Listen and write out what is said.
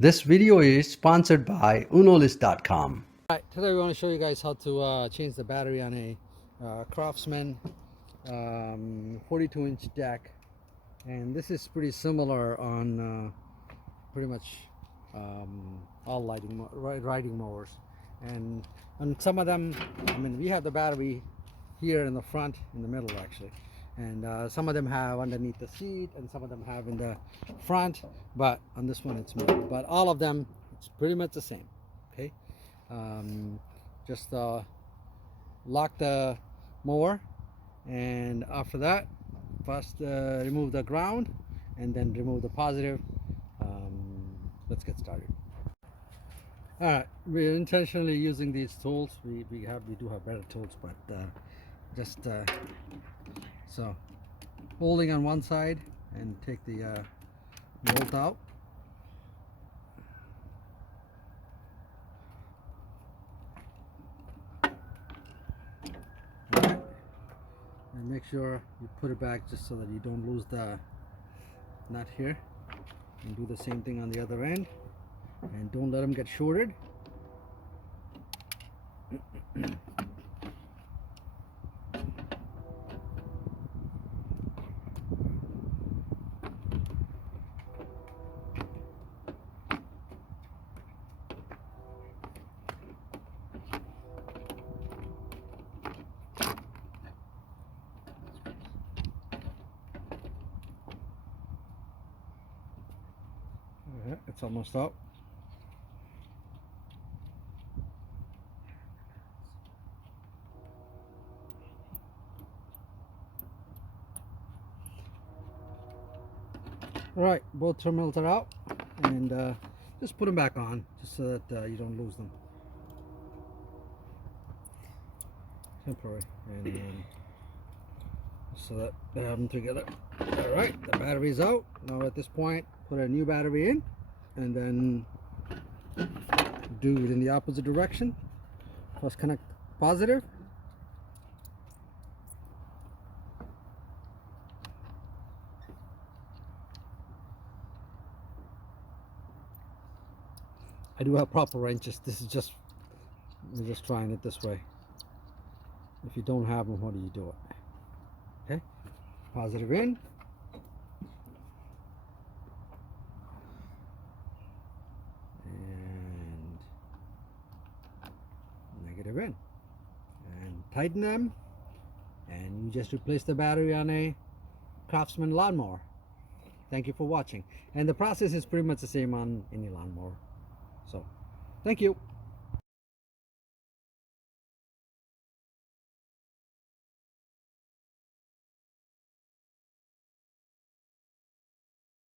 This video is sponsored by unolist.com. Alright, today we want to show you guys how to change the battery on a Craftsman 42-inch deck, and this is pretty similar on pretty much all riding mowers. And on some of them, I mean, we have the battery here in the front, in the middle actually, and some of them have underneath the seat, and some of them have in the front, but on this one it's middle. But all of them, it's pretty much the same. Okay. Just lock the mower, and after that, first remove the ground and then remove the positive. Let's get started. All right, we're intentionally using these tools. We do have better tools, but just so holding on one side and take the bolt out. And make sure you put it back just so that you don't lose the nut here, and do the same thing on the other end, and don't let them get shorted. It's almost out. Alright, both terminals are out, and just put them back on just so that you don't lose them. Temporary, and so that they have them together. Alright, the battery's out. Now at this point, put a new battery in, and then do it in the opposite direction. First connect positive, I do have proper wrenches. This is just, we're just trying it this way. If you don't have them, how do you do it? Okay, positive in, and negative in, and tighten them, and you just replace the battery on a Craftsman lawnmower. Thank you for watching, and the process is pretty much the same on any lawnmower. So thank you.